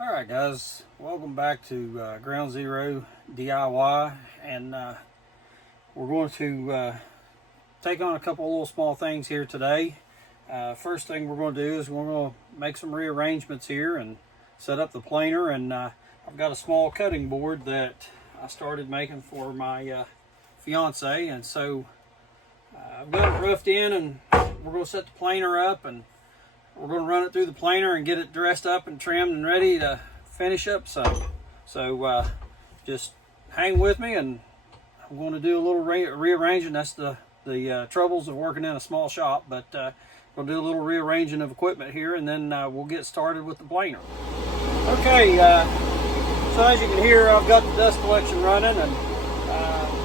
Alright guys, welcome back to Ground Zero DIY, and we're going to take on a couple of little small things here today. First thing we're going to do is we're going to make some rearrangements here and set up the planer, and I've got a small cutting board that I started making for my fiance, and so I've got it roughed in, and we're going to set the planer up, and we're going to run it through the planer and get it dressed up and trimmed and ready to finish up some. So just hang with me, and I'm going to do a little rearranging. That's the troubles of working in a small shop, but we'll do a little rearranging of equipment here, and then we'll get started with the planer. Okay, so as you can hear, I've got the dust collection running, and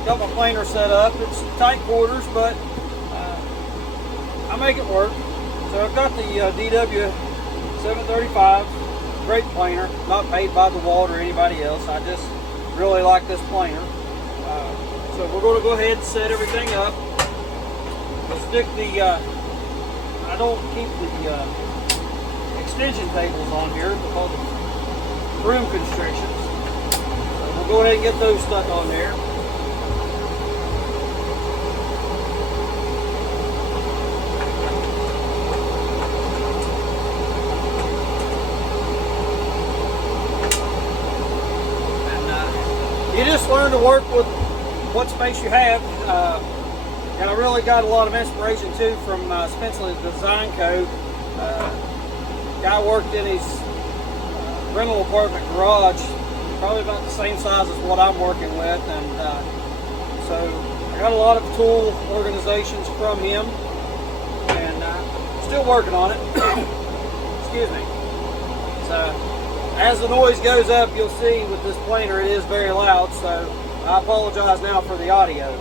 got my planer set up. It's tight quarters, but I make it work. So I've got the DW 735, great planer, not paid by the Walt or anybody else. I just really like this planer. So we're going to go ahead and set everything up. We'll stick the, I don't keep the extension tables on here because of room constrictions. So we'll go ahead and get those stuck on there. You just learn to work with what space you have, and I really got a lot of inspiration too from Spenceley's Design Code. Guy worked in his rental apartment garage, probably about the same size as what I'm working with, and so I got a lot of tool organizations from him, and still working on it. Excuse me. So, as the noise goes up, you'll see with this planer it is very loud, so I apologize now for the audio.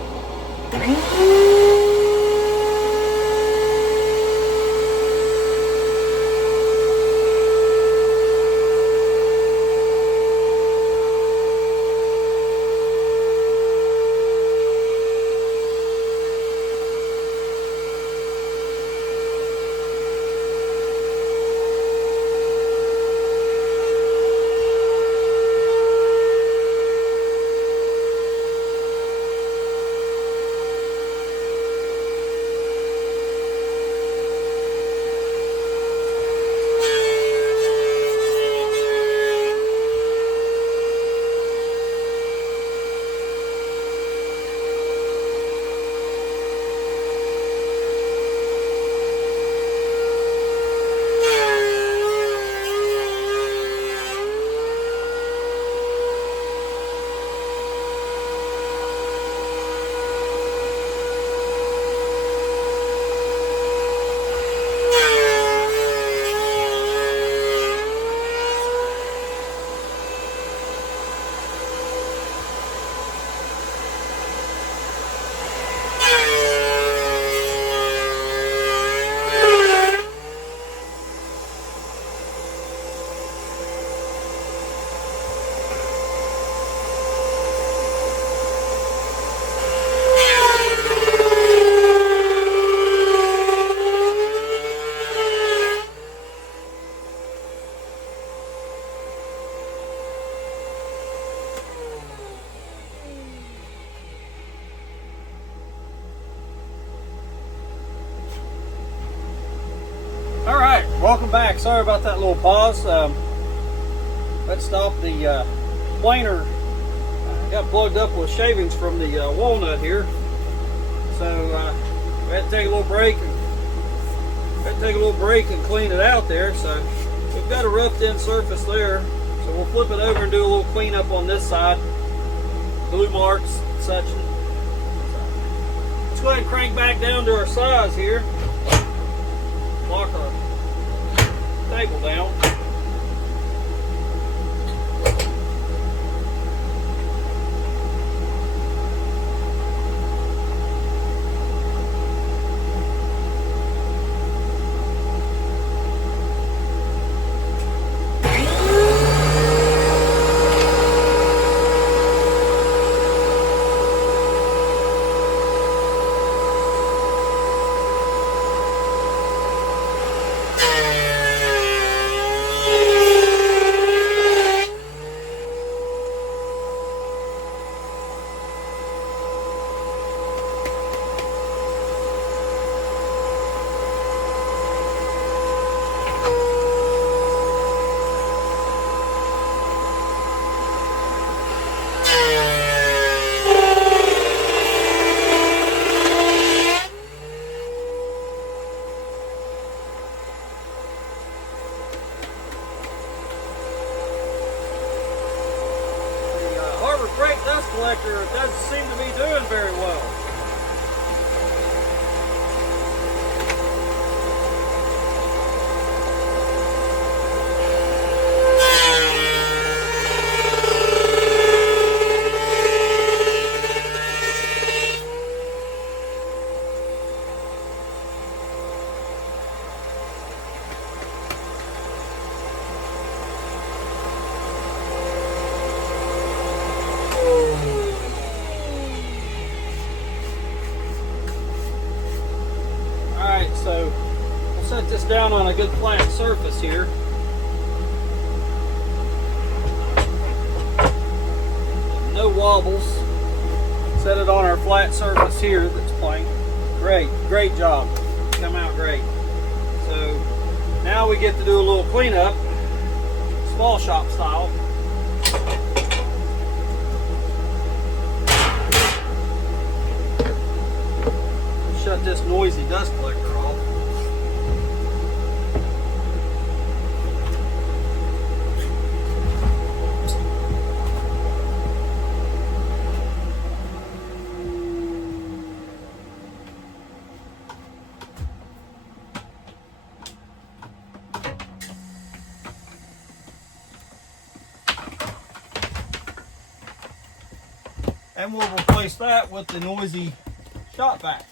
Alright, welcome back. Sorry about that little pause. Let's stop the planer. Got plugged up with shavings from the walnut here. So we had to take a little break and clean it out there. So we've got a roughed in surface there. So we'll flip it over and do a little cleanup on this side. Glue marks and such. Let's go ahead and crank back down to our size here. Lock our table down. collector doesn't seem to be doing very well. So we'll set this down on a good flat surface here. No wobbles. Set it on our flat surface here that's plain. Great job. Come out great. So now we get to do a little cleanup, small shop style. Shut this noisy dust collector off. And we'll replace that with the noisy shop vac.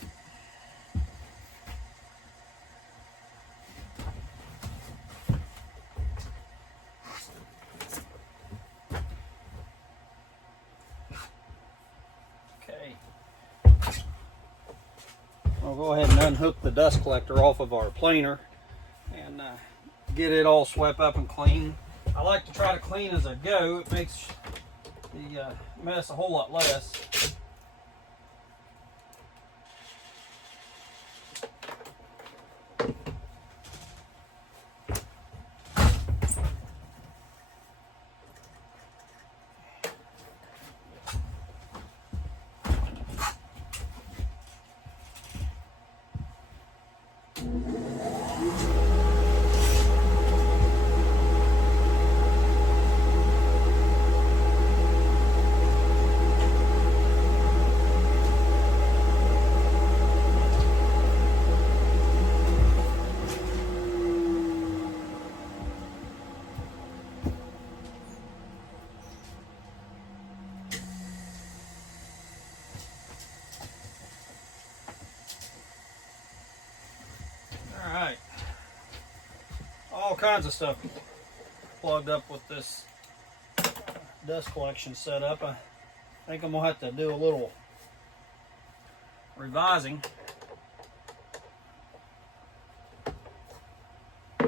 Okay. I'll go ahead and unhook the dust collector off of our planer and get it all swept up and clean. I like to try to clean as I go. It makes the mess a whole lot less. Alright, all kinds of stuff plugged up with this dust collection set up. I think I'm going to have to do a little revising. As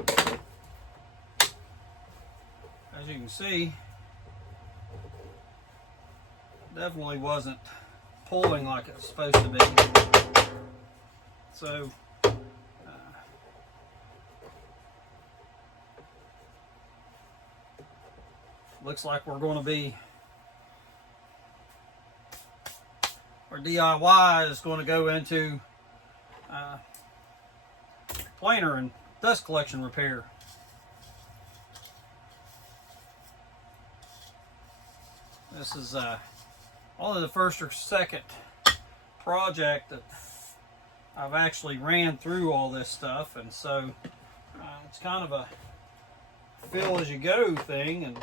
you can see, definitely wasn't pulling like it was supposed to be. So looks like we're going to be, our DIY is going to go into planer and dust collection repair. This is only the first or second project that I've actually ran through all this stuff, and so it's kind of a feel as you go thing, and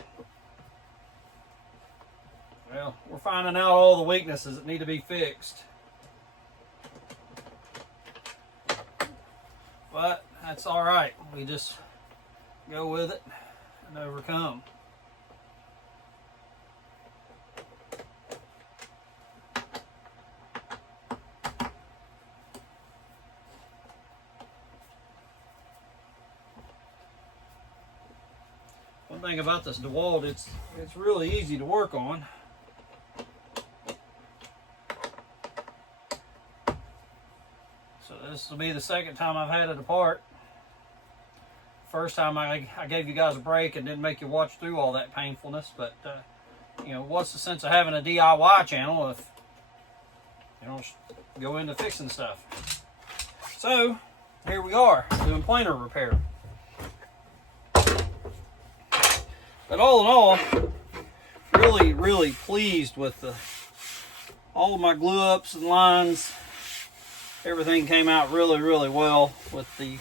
well, we're finding out all the weaknesses that need to be fixed. But that's all right. We just go with it and overcome. One thing about this DeWalt, it's really easy to work on. So this will be the second time I've had it apart. First time I gave you guys a break and didn't make you watch through all that painfulness, but you know, what's the sense of having a DIY channel if you don't go into fixing stuff? So here we are doing planer repair. But all in all, really pleased with the all of my glue ups and lines, everything came out really well with the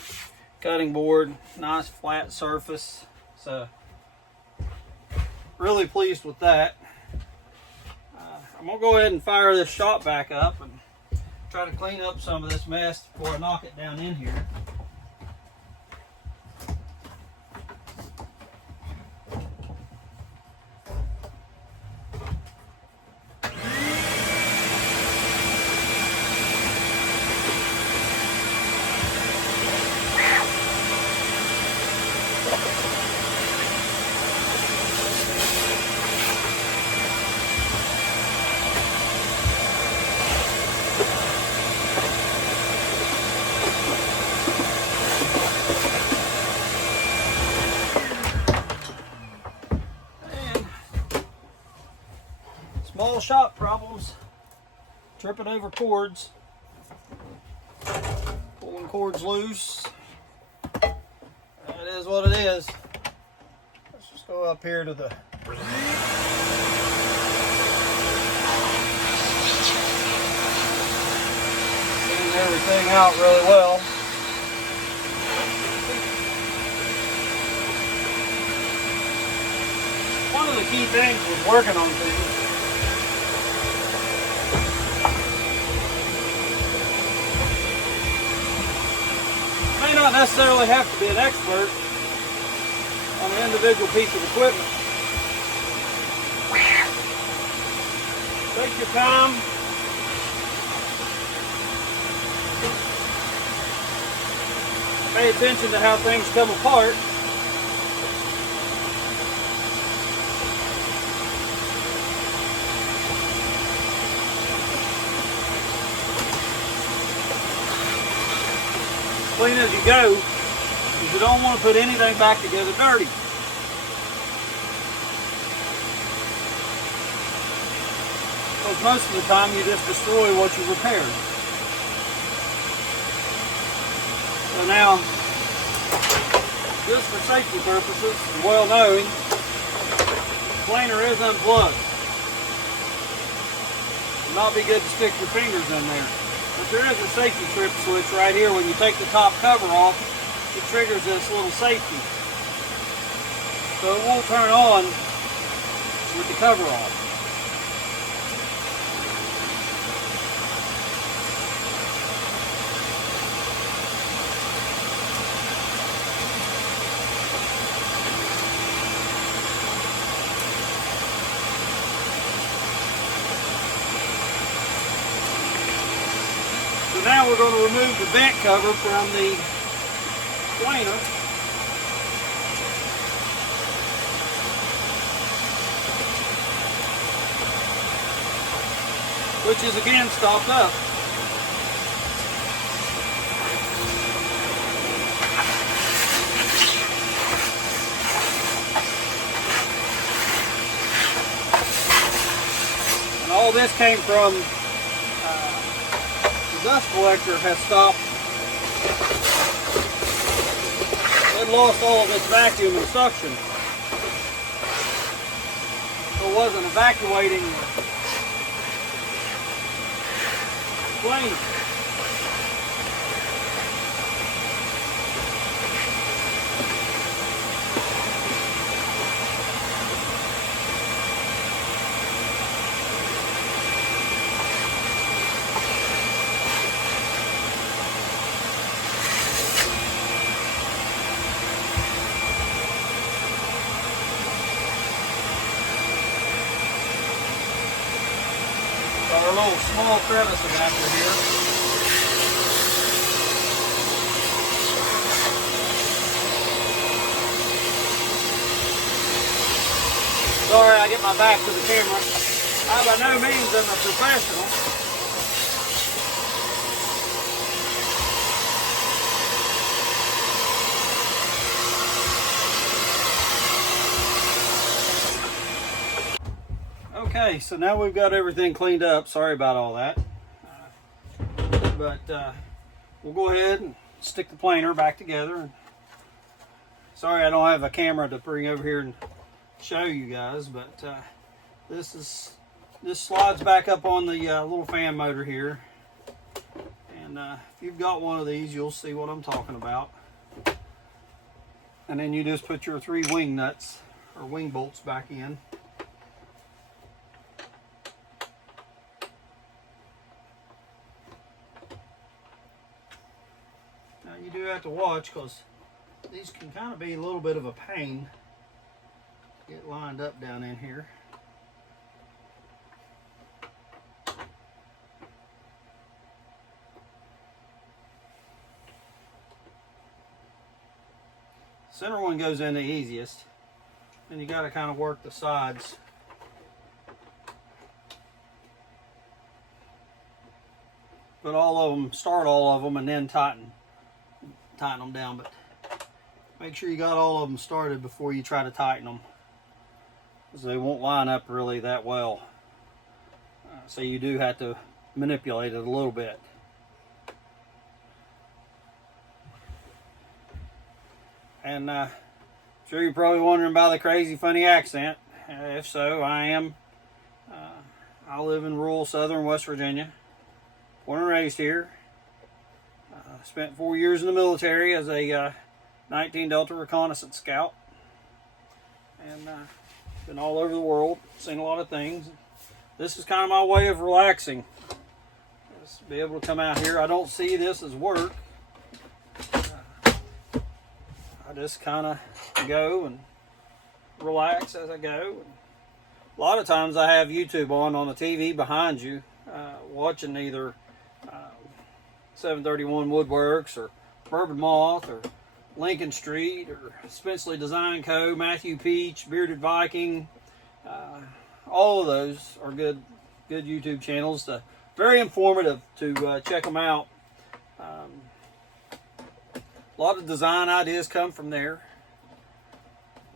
cutting board. Nice flat surface, so really pleased with that. I'm gonna go ahead and fire this shop back up and try to clean up some of this mess before I knock it down in here. Small shop problems, tripping over cords, pulling cords loose. That is what it is. Let's just go up here to the clean everything out really well. One of the key things with working on things may not necessarily have to be an expert on an individual piece of equipment. Take your time. Pay attention to how things come apart. Clean as you go, because you don't want to put anything back together dirty. Because most of the time you just destroy what you repaired. So now, just for safety purposes, well knowing, the planer is unplugged. It would not be good to stick your fingers in there. But there is a safety trip switch right here. When you take the top cover off, it triggers this little safety. So it won't turn on with the cover off. So now we're going to remove the vent cover from the planer. Which is again stopped up. And all this came from the dust collector has stopped. It lost all of its vacuum and suction. So it wasn't evacuating the plane. Our little small crevice adapter here. Sorry, I get my back to the camera. I by no means am a professional. Okay, so now we've got everything cleaned up. Sorry about all that. But we'll go ahead and stick the planer back together. Sorry I don't have a camera to bring over here and show you guys, but this is this slides back up on the little fan motor here. And if you've got one of these, you'll see what I'm talking about. And then you just put your 3 wing nuts or wing bolts back in. Now you do have to watch, because these can kind of be a little bit of a pain to get lined up down in here. Center one goes in the easiest, and you got to kind of work the sides. But all of them, start all of them and then tighten them down. But make sure you got all of them started before you try to tighten them, because they won't line up really that well. So you do have to manipulate it a little bit. And sure you're probably wondering about the crazy funny accent. If so, I am. I live in rural southern West Virginia. Born and raised here. Spent 4 years in the military as a 19 Delta reconnaissance scout. And been all over the world, seen a lot of things. This is kind of my way of relaxing. Just be able to come out here. I don't see this as work. I just kind of go and relax as I go. A lot of times I have YouTube on the TV behind you, watching either 731 Woodworks or Bourbon Moth or Lincoln Street or Spenceley Design Co., Matthew Peach, Bearded Viking. All of those are good YouTube channels. Very informative to check them out. A lot of design ideas come from there.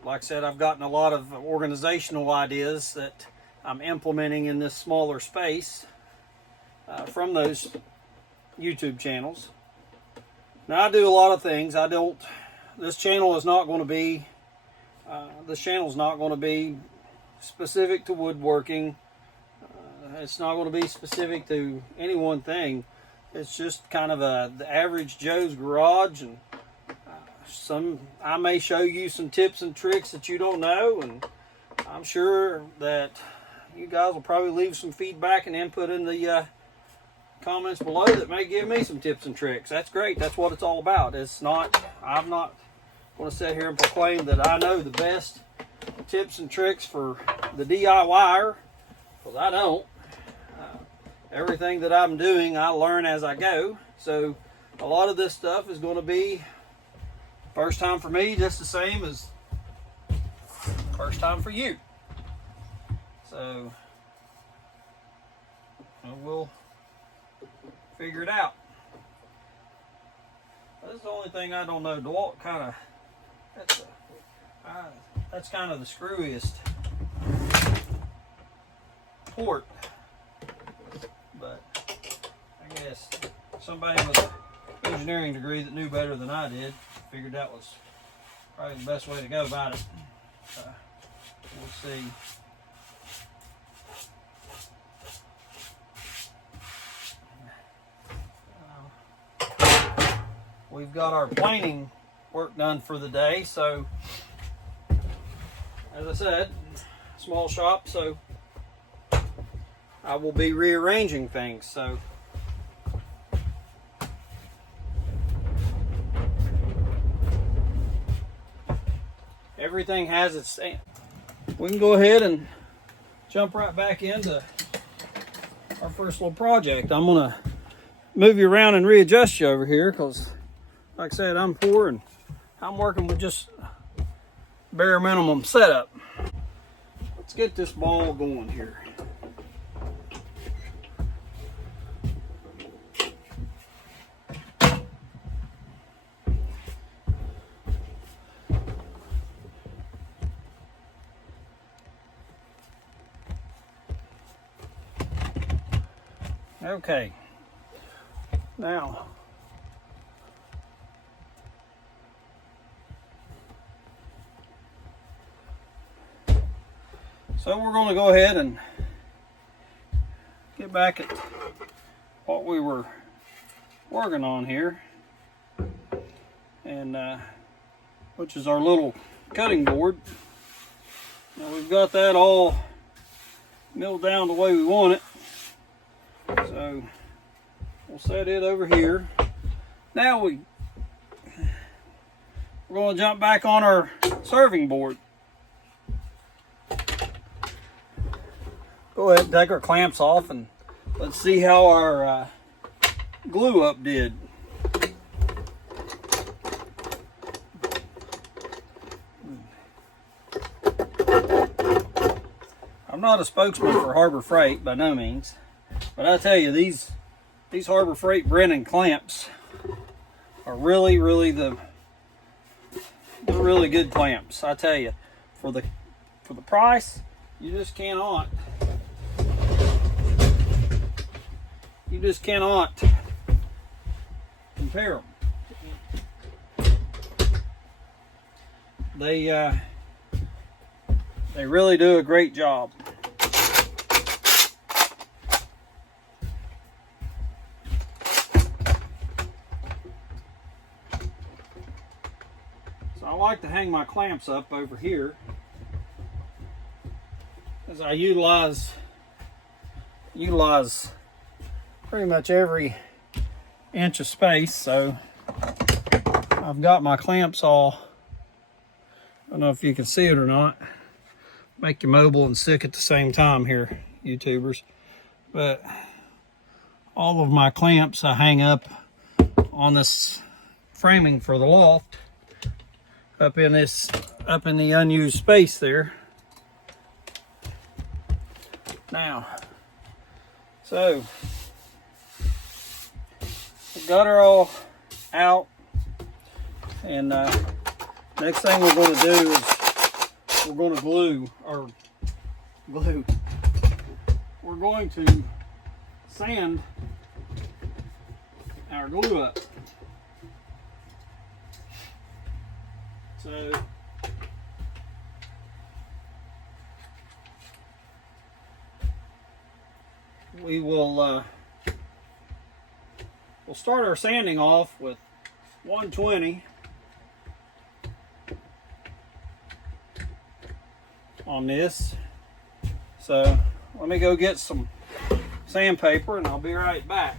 Like I said, I've gotten a lot of organizational ideas that I'm implementing in this smaller space from those YouTube channels. Now I do a lot of things. This channel is not going to be specific to woodworking. It's not going to be specific to any one thing. It's just kind of the average Joe's garage, and I may show you some tips and tricks that you don't know, and I'm sure that you guys will probably leave some feedback and input in the comments below that may give me some tips and tricks. That's great. That's what it's all about. I'm not going to sit here and proclaim that I know the best tips and tricks for the DIYer, because I don't. Everything that I'm doing, I learn as I go. So a lot of this stuff is going to be first time for me, just the same as first time for you. So we'll figure it out. That's the only thing I don't know. DeWalt that's kind of the screwiest port. But I guess somebody with an engineering degree that knew better than I did figured that was probably the best way to go about it. We'll see. We've got our planing work done for the day, so as I said, small shop, so I will be rearranging things. So everything has its stand. We can go ahead and jump right back into our first little project. I'm gonna move you around and readjust you over here, because like I said, I'm poor and I'm working with just bare minimum setup. Let's get this ball going here. Okay, now so we're going to go ahead and get back at what we were working on here, and which is our little cutting board. Now we've got that all milled down the way we want it, so we'll set it over here. Now we're going to jump back on our serving board. Go ahead and take our clamps off and let's see how our glue up did. I'm not a spokesman for Harbor Freight by no means, but I tell you, these Harbor Freight Brennan clamps are really the really good clamps. I tell you, for the price, you just cannot compare them. They really do a great job. So I like to hang my clamps up over here, as I utilize pretty much every inch of space. So I've got my clamps all, I don't know if you can see it or not, make you mobile and sick at the same time here, YouTubers, but all of my clamps I hang up on this framing for the loft up in the unused space there. Now, so we've got her all out, and next thing we're going to do is we're going to glue. We're going to sand our glue up. So we will we'll start our sanding off with 120 on this. So let me go get some sandpaper and I'll be right back.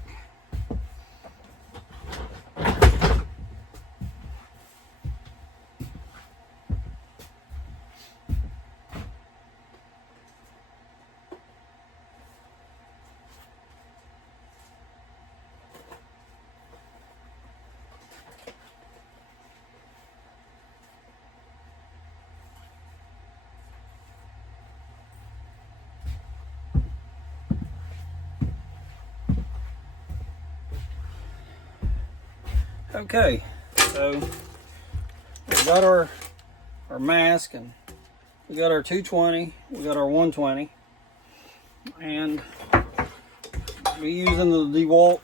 Okay, so we got our mask, and we got our 220, we got our 120, and we're using the DeWalt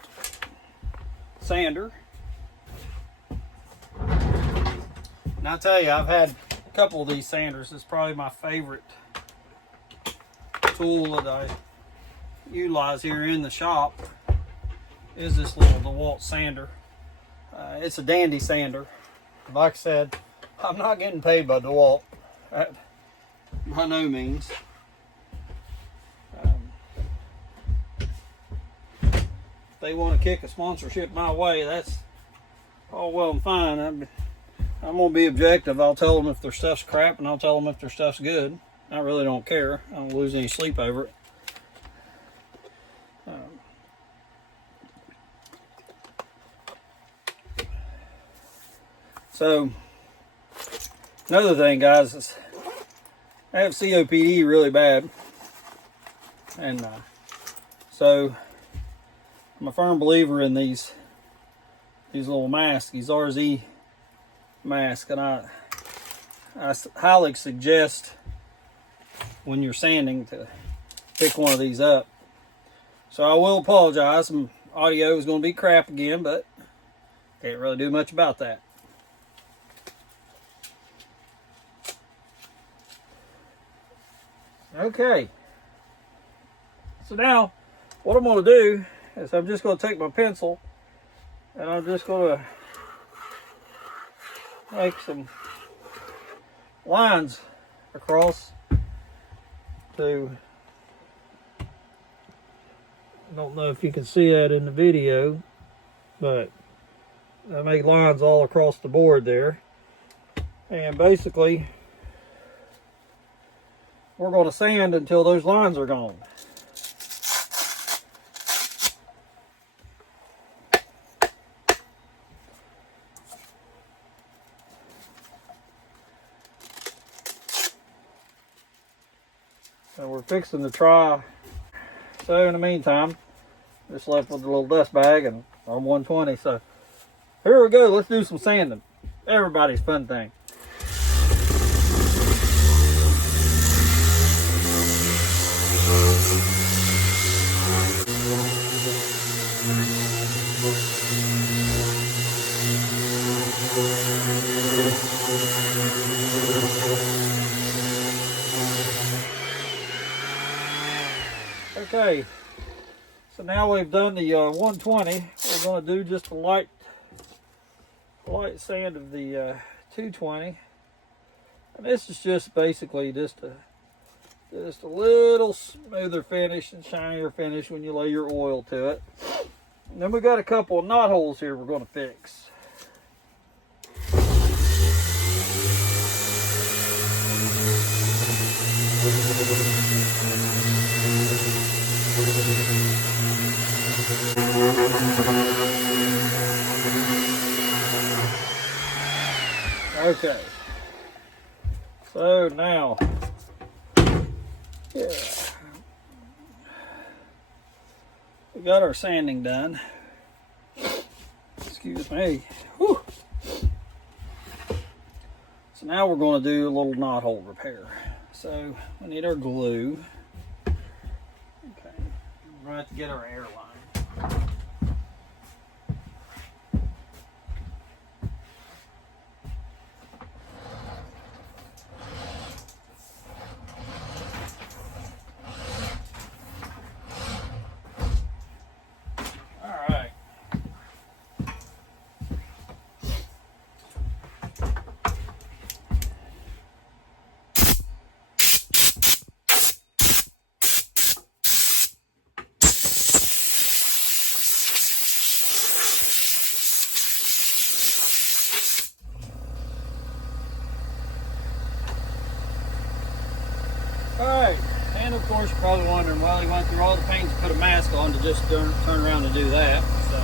sander. And I tell you, I've had a couple of these sanders. It's probably my favorite tool that I utilize here in the shop is this little DeWalt sander. It's a dandy sander. Like I said, I'm not getting paid by DeWalt, by no means. If they want to kick a sponsorship my way, that's all well and fine. I'm going to be objective. I'll tell them if their stuff's crap, and I'll tell them if their stuff's good. I really don't care. I don't lose any sleep over it. So, another thing, guys, is I have COPD really bad, and so I'm a firm believer in these little masks, these RZ masks, and I highly suggest when you're sanding to pick one of these up. So I will apologize. Some audio is going to be crap again, but can't really do much about that. Okay, so now what I'm going to do is I'm just going to take my pencil and I'm just going to make some lines across to, I don't know if you can see that in the video, but I make lines all across the board there. And basically, we're going to sand until those lines are gone. And we're fixing to try. So in the meantime, just left with a little dust bag and on 120. So here we go. Let's do some sanding. Everybody's fun thing. Okay, so now we've done the 120. We're going to do just a light sand of the 220, and this is just basically just a little smoother finish and shinier finish when you lay your oil to it. And then we got a couple of knot holes here we're going to fix. Okay, so now, yeah, we got our sanding done. Excuse me. Whew. So now we're going to do a little knot hole repair. So we need our glue. Okay, we're going to have to get our air line. Alright, and of course you're probably wondering, well, he went through all the pains to put a mask on to just turn around and do that. So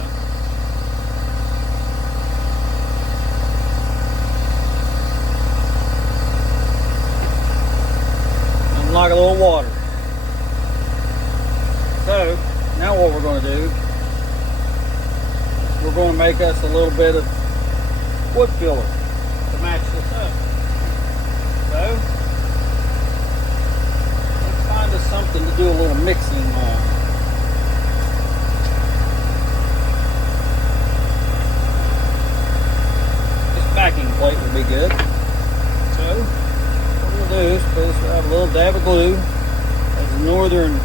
I'm like a little water. So now what we're going to do, we're going to make us a little bit of wood filler to match this up. So find us something to do a little mixing on. This backing plate would be good. So what we'll do is we'll have a little dab of glue, as the northern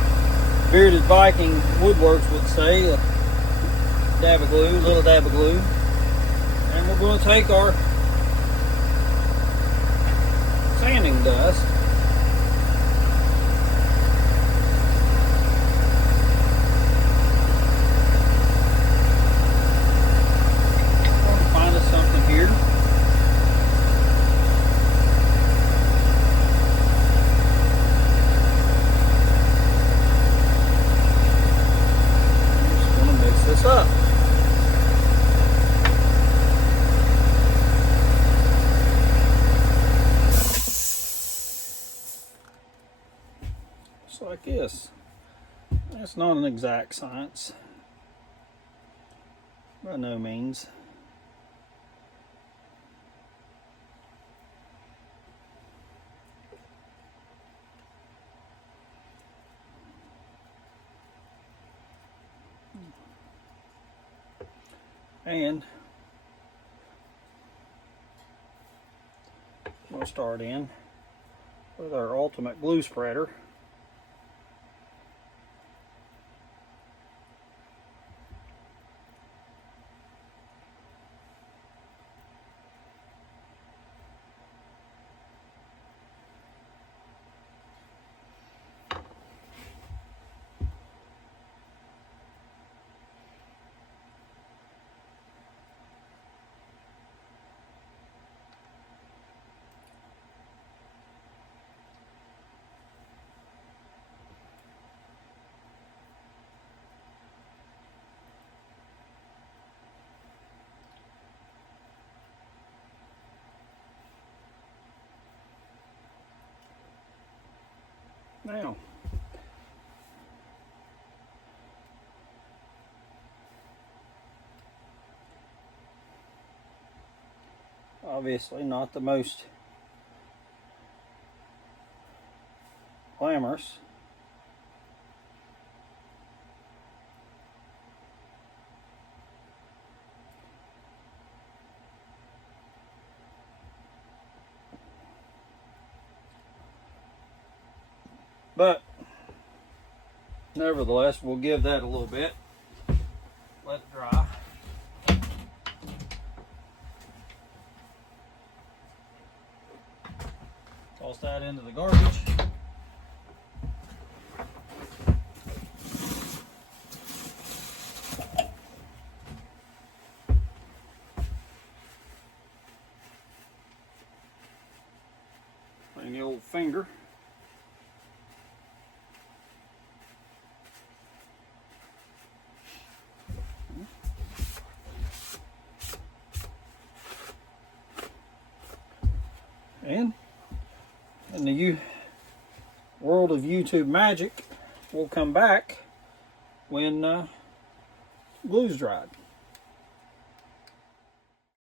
bearded Viking woodworks would say, a dab of glue, a little dab of glue. And we're going to take our sanding dust here. I'm just going to mix this up. Just like this. It's not an exact science, by no means. And we'll start in with our ultimate glue spreader. Now, obviously not the most glamorous, but nevertheless, we'll give that a little bit, let it dry. Toss that into the garbage. Bring the old finger. And in the world of YouTube magic, we'll come back when glue's dried.